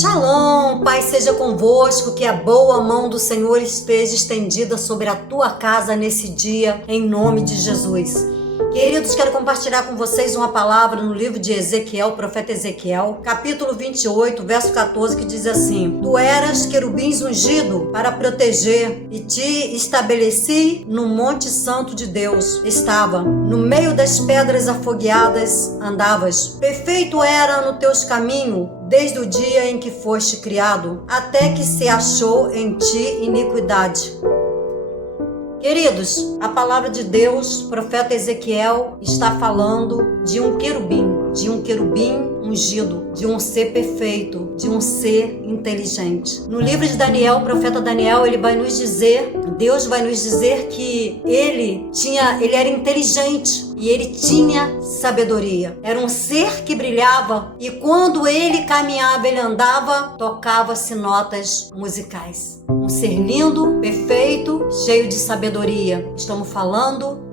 Shalom, Pai seja convosco, que a boa mão do Senhor esteja estendida sobre a tua casa nesse dia, em nome de Jesus. Queridos, quero compartilhar com vocês uma palavra no livro de Ezequiel, profeta Ezequiel, capítulo 28, verso 14, que diz assim: Tu eras querubins ungido para proteger, e te estabeleci no monte santo de Deus. Estava no meio das pedras afogueadas, andavas. Perfeito era no teus caminhos, desde o dia em que foste criado, até que se achou em ti iniquidade. Queridos, a palavra de Deus, o profeta Ezequiel está falando de um querubim ungido, de um ser perfeito, de um ser inteligente. No livro de Daniel, o profeta Daniel, Deus vai nos dizer que ele era inteligente e ele tinha sabedoria. Era um ser que brilhava e quando ele caminhava, ele andava, tocava-se notas musicais. Um ser lindo, perfeito, cheio de sabedoria. Estamos falando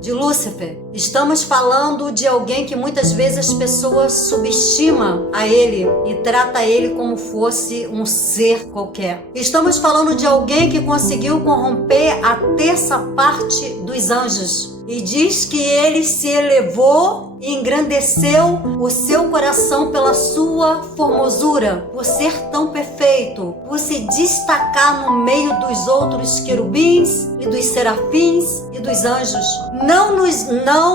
de Lúcifer. Estamos falando de alguém que muitas vezes as pessoas subestimam a ele e trata ele como fosse um ser qualquer. Estamos falando de alguém que conseguiu corromper a terça parte dos anjos. E diz que ele se elevou e engrandeceu o seu coração pela sua formosura, por ser tão perfeito, por se destacar no meio dos outros querubins e dos serafins e dos anjos. Não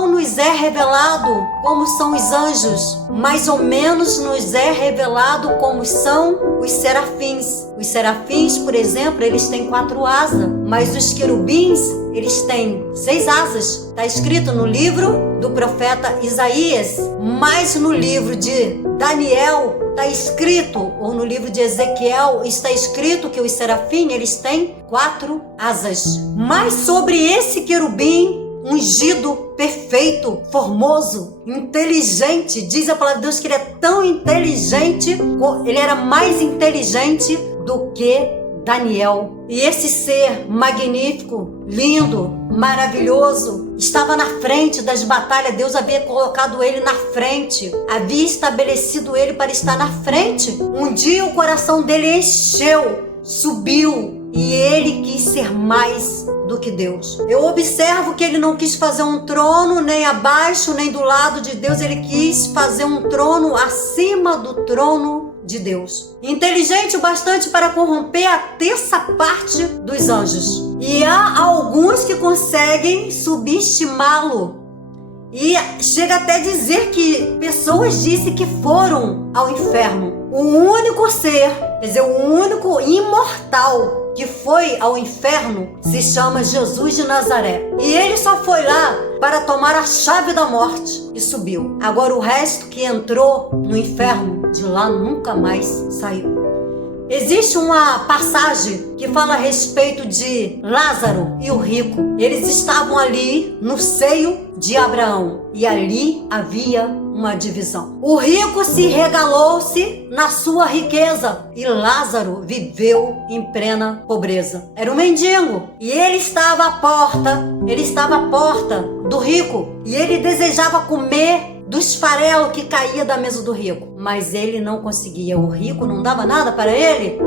nos é revelado como são os anjos, mais ou menos nos é revelado como são os serafins. Os serafins, por exemplo, eles têm 4 asas, mas os querubins, eles têm 6 asas. Está escrito no livro do profeta Isaías, mas no livro de Daniel está escrito, ou no livro de Ezequiel está escrito que os serafins, eles têm 4 asas. Mas sobre esse querubim ungido, perfeito, formoso, inteligente, diz a palavra de Deus que ele é tão inteligente, ele era mais inteligente do que Daniel. E esse ser magnífico, lindo, maravilhoso, estava na frente das batalhas. Deus havia colocado ele na frente, havia estabelecido ele para estar na frente. Um dia o coração dele encheu, subiu, e ele quis ser mais do que Deus. Eu observo que ele não quis fazer um trono nem abaixo nem do lado de Deus, ele quis fazer um trono acima do trono de Deus. Inteligente o bastante para corromper a terça parte dos anjos. E há alguns que conseguem subestimá-lo. E chega até a dizer que pessoas dizem que foram ao inferno. O único ser, quer dizer, o único imortal que foi ao inferno se chama Jesus de Nazaré. E ele só foi lá para tomar a chave da morte e subiu. Agora o resto que entrou no inferno, de lá nunca mais saiu. Existe uma passagem que fala a respeito de Lázaro e o rico. Eles estavam ali no seio de Abraão e ali havia uma divisão. O rico se regalou-se na sua riqueza e Lázaro viveu em plena pobreza. Era um mendigo e ele estava à porta do rico e ele desejava comer dos farelos que caía da mesa do rico, mas ele não conseguia. O rico não dava nada para ele.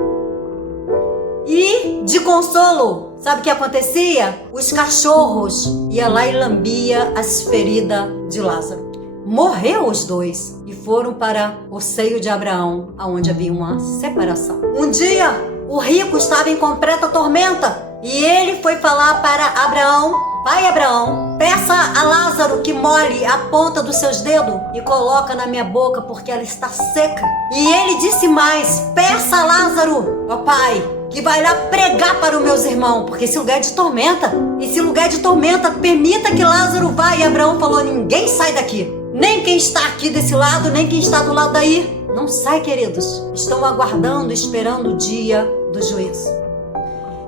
E de consolo, sabe o que acontecia? Os cachorros iam lá e lambia as feridas de Lázaro. Morreu os dois e foram para o seio de Abraão, onde havia uma separação. Um dia, o rico estava em completa tormenta e ele foi falar para Abraão: Pai Abraão, peça a Lázaro que molhe a ponta dos seus dedos e coloca na minha boca, porque ela está seca. E ele disse mais: peça a Lázaro, ó Pai, que vai lá pregar para os meus irmãos, porque esse lugar é de tormenta. Esse lugar de tormenta, permita que Lázaro vá. E Abraão falou: ninguém sai daqui. Nem quem está aqui desse lado, nem quem está do lado daí. Não sai, queridos. Estão aguardando, esperando o dia do juízo.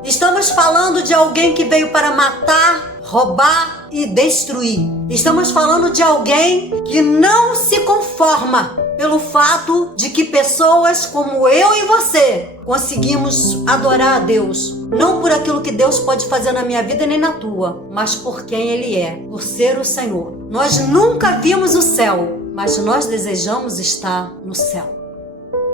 Estamos falando de alguém que veio para matar, roubar e destruir. Estamos falando de alguém que não se conforma pelo fato de que pessoas como eu e você conseguimos adorar a Deus, não por aquilo que Deus pode fazer na minha vida nem na tua, mas por quem Ele é, por ser o Senhor. Nós nunca vimos o céu, mas nós desejamos estar no céu.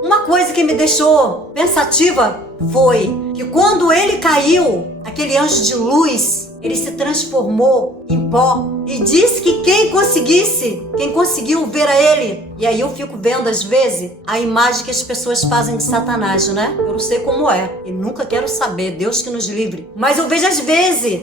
Uma coisa que me deixou pensativa foi que quando ele caiu, aquele anjo de luz, ele se transformou em pó e disse que quem conseguiu ver a ele. E aí eu fico vendo às vezes a imagem que as pessoas fazem de Satanás, né? Eu não sei como é e nunca quero saber, Deus que nos livre. Mas eu vejo às vezes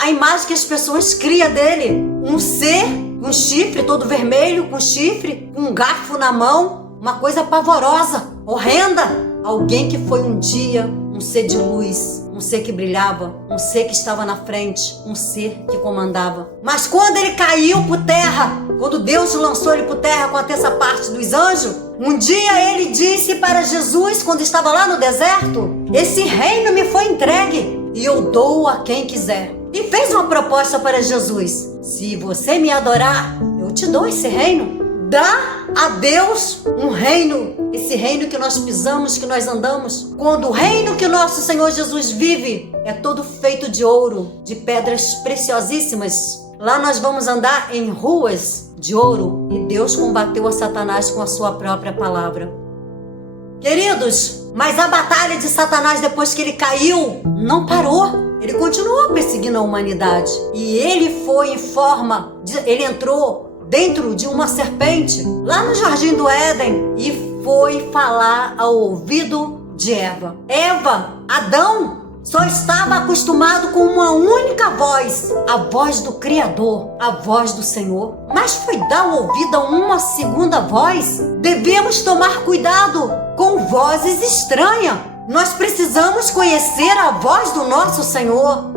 a imagem que as pessoas criam dele, um ser com chifre todo vermelho, com chifre, com um garfo na mão, uma coisa pavorosa, horrenda. Alguém que foi um dia um ser de luz, um ser que brilhava, um ser que estava na frente, um ser que comandava. Mas quando ele caiu por terra, quando Deus lançou ele por terra com a terça parte dos anjos, um dia ele disse para Jesus, quando estava lá no deserto: esse reino me foi entregue e eu dou a quem quiser. E fez uma proposta para Jesus: se você me adorar, eu te dou esse reino. Dá a Deus um reino, esse reino que nós pisamos, que nós andamos. Quando o reino que nosso Senhor Jesus vive é todo feito de ouro, de pedras preciosíssimas. Lá nós vamos andar em ruas de ouro e Deus combateu a Satanás com a sua própria palavra. Queridos, mas a batalha de Satanás depois que ele caiu não parou. Ele continuou perseguindo a humanidade e ele foi ele entrou dentro de uma serpente, lá no Jardim do Éden, e foi falar ao ouvido de Eva. Adão só estava acostumado com uma única voz, a voz do Criador, a voz do Senhor. Mas foi dar ouvido a uma segunda voz? Devemos tomar cuidado com vozes estranhas. Nós precisamos conhecer a voz do nosso Senhor.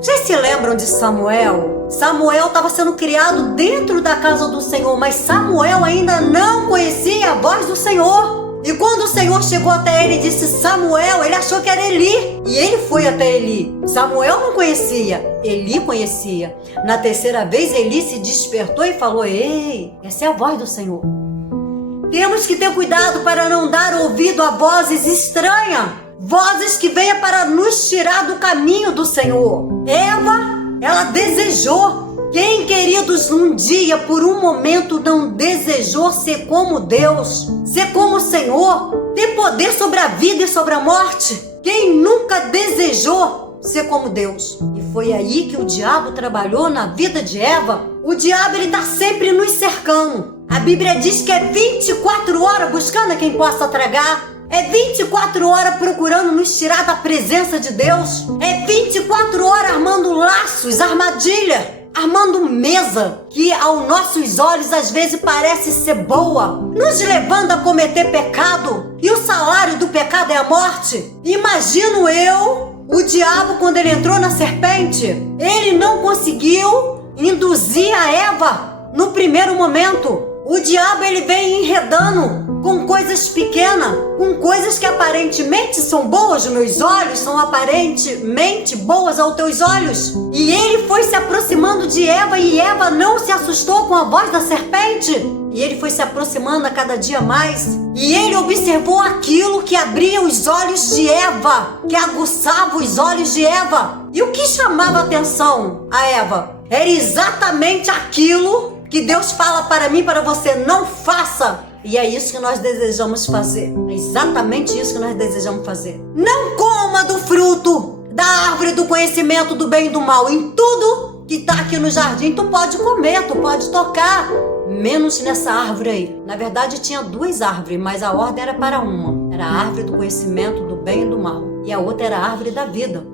Vocês se lembram de Samuel? Samuel estava sendo criado dentro da casa do Senhor, mas Samuel ainda não conhecia a voz do Senhor. E quando o Senhor chegou até ele e disse Samuel, ele achou que era Eli. E ele foi até Eli. Samuel não conhecia, Eli conhecia. Na terceira vez, Eli se despertou e falou: ei, essa é a voz do Senhor. Temos que ter cuidado para não dar ouvido a vozes estranhas. Vozes que venham para nos tirar do caminho do Senhor. Ela desejou. Quem, queridos, um dia, por um momento, não desejou ser como Deus, ser como o Senhor, ter poder sobre a vida e sobre a morte? Quem nunca desejou ser como Deus? E foi aí que o diabo trabalhou na vida de Eva. O diabo, ele está sempre nos cercando. A Bíblia diz que é 24 horas buscando a quem possa tragar. É 24 horas procurando nos tirar da presença de Deus. É 24 horas armando laços, armadilha, armando mesa que aos nossos olhos às vezes parece ser boa, nos levando a cometer pecado. E o salário do pecado é a morte. Imagino eu, o diabo, quando ele entrou na serpente, ele não conseguiu induzir a Eva no primeiro momento. O diabo, ele vem enredando com coisas pequenas, com coisas que aparentemente são boas aos meus olhos, são aparentemente boas aos teus olhos. E ele foi se aproximando de Eva e Eva não se assustou com a voz da serpente. E ele foi se aproximando a cada dia mais. E ele observou aquilo que abria os olhos de Eva, que aguçava os olhos de Eva. E o que chamava a atenção a Eva era exatamente aquilo que Deus fala para mim, para você: não faça. E é isso que nós desejamos fazer. É exatamente isso que nós desejamos fazer. Não coma do fruto da árvore do conhecimento do bem e do mal. Em tudo que está aqui no jardim, tu pode comer, tu pode tocar. Menos nessa árvore aí. Na verdade, tinha duas árvores, mas a ordem era para uma. Era a árvore do conhecimento do bem e do mal. E a outra era a árvore da vida.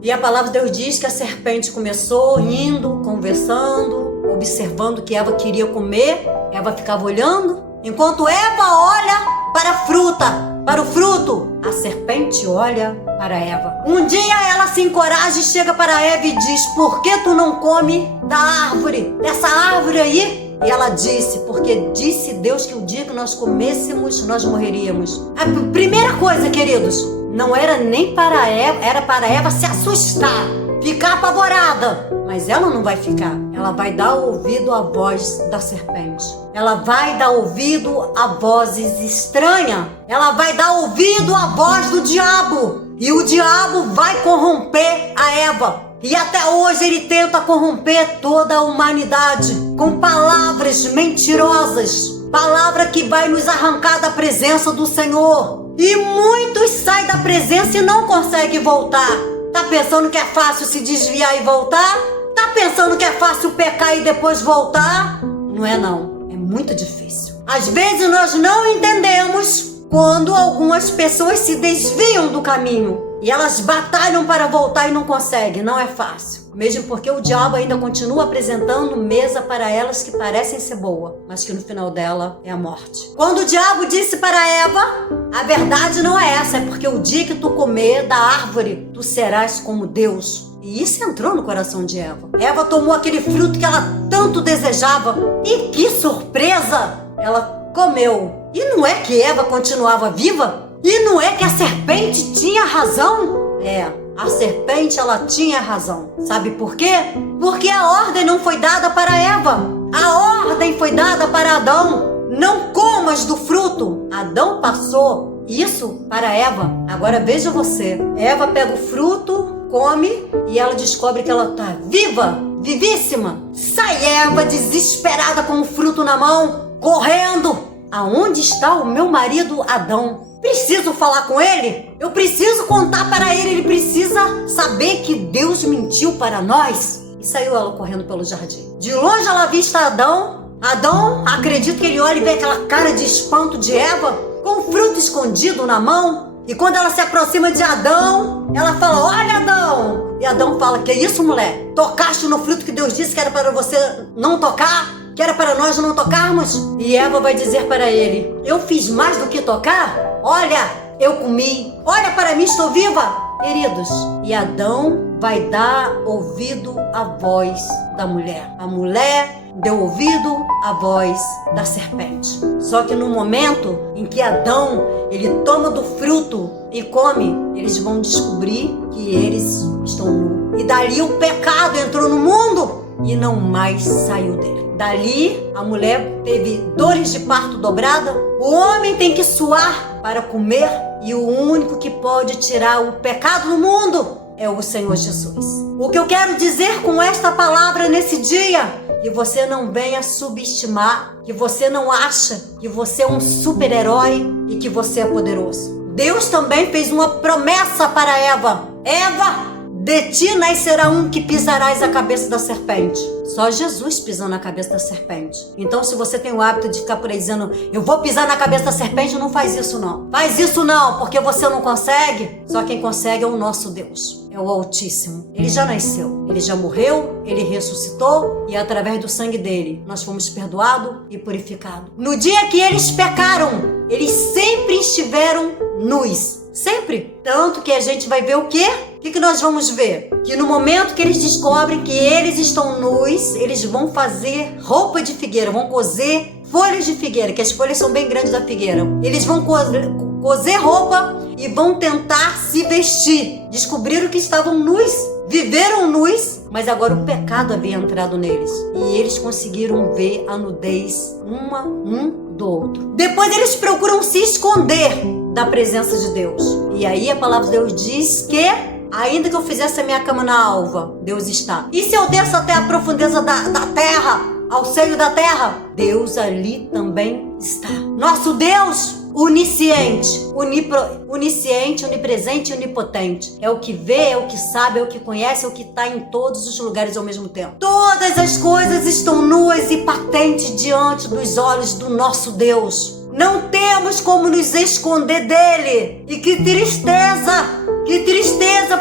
E a palavra de Deus diz que a serpente começou indo, conversando, observando o que Eva queria comer. Eva ficava olhando. Enquanto Eva olha para a fruta, para o fruto, a serpente olha para Eva. Um dia ela se encoraja e chega para Eva e diz: por que tu não come da árvore, dessa árvore aí? E ela disse: porque disse Deus que o dia que nós comêssemos, nós morreríamos. A primeira coisa, queridos, não era nem para Eva, era para Eva se assustar, ficar apavorada. Mas ela não vai ficar. Ela vai dar ouvido à voz da serpente. Ela vai dar ouvido a vozes estranhas. Ela vai dar ouvido à voz do diabo. E o diabo vai corromper a Eva. E até hoje ele tenta corromper toda a humanidade com palavras mentirosas. Palavra que vai nos arrancar da presença do Senhor. E muitos saem da presença e não conseguem voltar. Tá pensando que é fácil se desviar e voltar? Tá pensando que é fácil pecar e depois voltar? Não é não, é muito difícil. Às vezes nós não entendemos quando algumas pessoas se desviam do caminho e elas batalham para voltar e não conseguem. Não é fácil. Mesmo porque o diabo ainda continua apresentando mesa para elas que parecem ser boa, mas que no final dela é a morte. Quando o diabo disse para Eva, a verdade não é essa, é porque o dia que tu comer da árvore, tu serás como Deus. E isso entrou no coração de Eva. Eva tomou aquele fruto que ela tanto desejava. E que surpresa! Ela comeu. E não é que Eva continuava viva? E não é que a serpente tinha razão? A serpente, ela tinha razão. Sabe por quê? Porque a ordem não foi dada para Eva. A ordem foi dada para Adão. Não comas do fruto. Adão passou isso para Eva. Agora veja você. Eva pega o fruto, come e ela descobre que ela está viva, vivíssima. Sai Eva desesperada com o fruto na mão, correndo. Aonde está o meu marido Adão? Preciso falar com ele? Eu preciso contar para ele. Ele precisa saber que Deus mentiu para nós. E saiu ela correndo pelo jardim. De longe ela avista Adão. Adão, acredito que ele olha e vê aquela cara de espanto de Eva com o fruto escondido na mão. E quando ela se aproxima de Adão, ela fala: olha, Adão. E Adão fala: que isso, mulher? Tocaste no fruto que Deus disse que era para você não tocar? Que era para nós não tocarmos? E Eva vai dizer para ele: eu fiz mais do que tocar? Olha, eu comi. Olha para mim, estou viva. Queridos, e Adão vai dar ouvido à voz da mulher. A mulher deu ouvido à voz da serpente. Só que no momento em que Adão, ele toma do fruto e come, eles vão descobrir que eles estão nus. E dali o pecado entrou no mundo e não mais saiu dele. Dali a mulher teve dores de parto dobrada. O homem tem que suar para comer. E o único que pode tirar o pecado do mundo é o Senhor Jesus. O que eu quero dizer com esta palavra nesse dia: que você não venha subestimar, que você não acha que você é um super-herói e que você é poderoso. Deus também fez uma promessa para Eva: Eva, de ti nascerá um que pisarás a cabeça da serpente. Só Jesus pisou na cabeça da serpente. Então, se você tem o hábito de ficar por aí dizendo: eu vou pisar na cabeça da serpente, não faz isso não. Faz isso não, porque você não consegue. Só quem consegue é o nosso Deus, é o Altíssimo. Ele já nasceu, ele já morreu, ele ressuscitou e através do sangue dele nós fomos perdoados e purificados. No dia que eles pecaram, eles sempre estiveram nus. Sempre. Tanto que a gente vai ver o quê? O que nós vamos ver? Que no momento que eles descobrem que eles estão nus, eles vão fazer roupa de figueira, vão cozer folhas de figueira, que as folhas são bem grandes da figueira. Eles vão cozer roupa e vão tentar se vestir. Descobriram que estavam nus, viveram nus, mas agora o pecado havia entrado neles. E eles conseguiram ver a nudez um do outro. Depois eles procuram se esconder da presença de Deus. E aí a palavra de Deus diz que ainda que eu fizesse a minha cama na alva, Deus está. E se eu desço até a profundeza da terra, ao seio da terra, Deus ali também está. Nosso Deus, onisciente, onipresente e onipotente. É o que vê, é o que sabe, é o que conhece, é o que está em todos os lugares ao mesmo tempo. Todas as coisas estão nuas e patentes diante dos olhos do nosso Deus. Não temos como nos esconder dele. E que tristeza,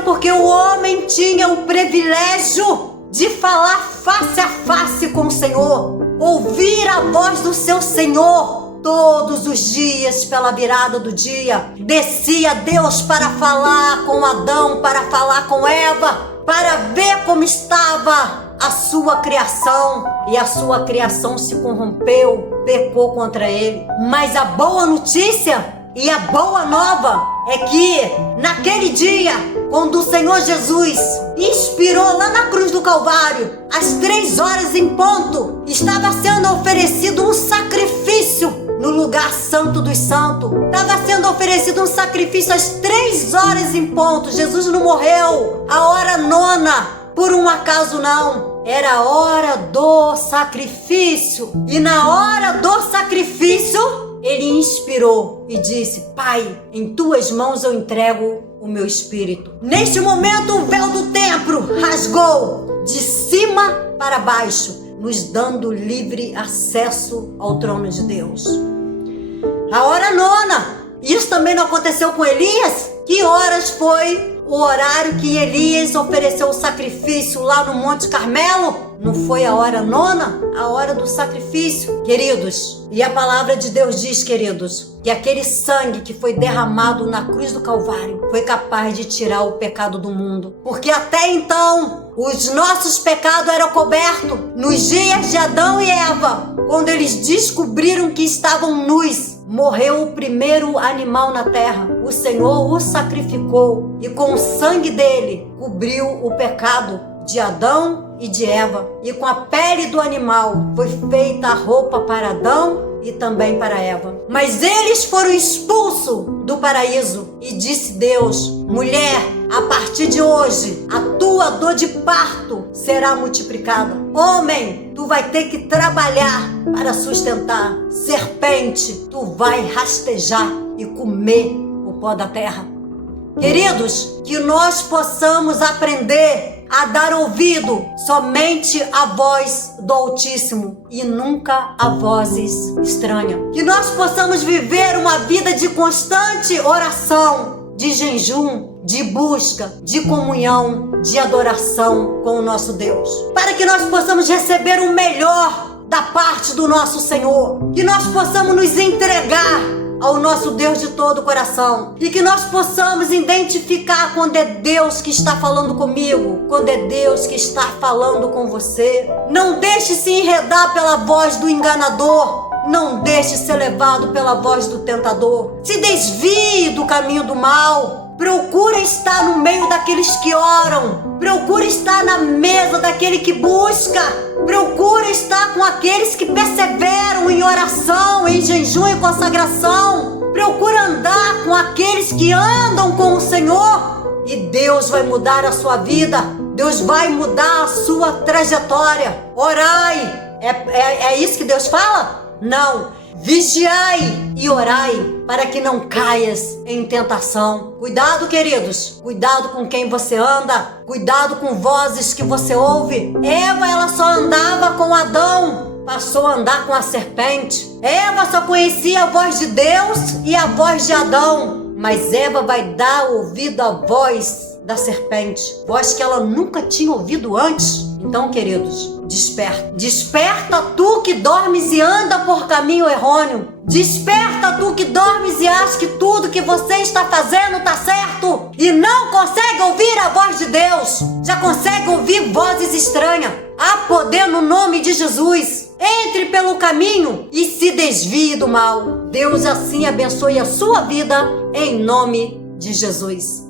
porque o homem tinha o privilégio de falar face a face com o Senhor, ouvir a voz do seu Senhor. Todos os dias, pela virada do dia, descia Deus para falar com Adão, para falar com Eva, para ver como estava a sua criação. E a sua criação se corrompeu, pecou contra ele. Mas a boa notícia e a boa nova é que naquele dia, quando o Senhor Jesus expirou lá na cruz do Calvário, às 3 horas em ponto, estava sendo oferecido um sacrifício no lugar santo dos santos. Estava sendo oferecido um sacrifício às 3 horas em ponto. Jesus não morreu a hora 9 por um acaso não. era a hora do sacrifício. E na hora do sacrifício, ele inspirou e disse: Pai, em tuas mãos eu entrego o meu espírito. Neste momento, o véu do templo rasgou de cima para baixo, nos dando livre acesso ao trono de Deus. A hora nona. Isso também não aconteceu com Elias? Que horas foi o horário que Elias ofereceu o sacrifício lá no Monte Carmelo? Não foi a hora nona? A hora do sacrifício, queridos. E a palavra de Deus diz, queridos, que aquele sangue que foi derramado na cruz do Calvário foi capaz de tirar o pecado do mundo. Porque até então, os nossos pecados eram cobertos nos dias de Adão e Eva. Quando eles descobriram que estavam nus, morreu o primeiro animal na terra. O Senhor o sacrificou e com o sangue dele cobriu o pecado de Adão e de Eva. E com a pele do animal foi feita a roupa para Adão e também para Eva. Mas eles foram expulsos do paraíso e disse Deus: mulher, a partir de hoje a tua dor de parto será multiplicada. Homem, tu vai ter que trabalhar para sustentar. Serpente, tu vai rastejar e comer o pó da terra. Queridos, que nós possamos aprender a dar ouvido somente à voz do Altíssimo e nunca a vozes estranhas. Que nós possamos viver uma vida de constante oração, de jejum, de busca, de comunhão, de adoração com o nosso Deus. Para que nós possamos receber o melhor da parte do nosso Senhor. Que nós possamos nos entregar ao nosso Deus de todo o coração. E que nós possamos identificar quando é Deus que está falando comigo, quando é Deus que está falando com você. Não deixe se enredar pela voz do enganador. Não deixe ser levado pela voz do tentador. Se desvie do caminho do mal. Procura estar no meio daqueles que oram. Procura estar na mesa daquele que busca. Procura estar com aqueles que perseveram em oração, em jejum e consagração. Procura andar com aqueles que andam com o Senhor. E Deus vai mudar a sua vida. Deus vai mudar a sua trajetória. Orai. É isso que Deus fala? Não. Vigiai e orai para que não caias em tentação. Cuidado, queridos. Cuidado com quem você anda. Cuidado com vozes que você ouve. Eva, ela só andava com Adão. Passou a andar com a serpente. Eva só conhecia a voz de Deus e a voz de Adão. Mas Eva vai dar ouvido à voz da serpente. Voz que ela nunca tinha ouvido antes. Então, queridos, desperta. Desperta tu que dormes e anda por caminho errôneo. Desperta tu que dormes e acha que tudo que você está fazendo está certo e não consegue ouvir a voz de Deus. Já consegue ouvir vozes estranhas. Há poder no nome de Jesus. Entre pelo caminho e se desvie do mal. Deus assim abençoe a sua vida em nome de Jesus.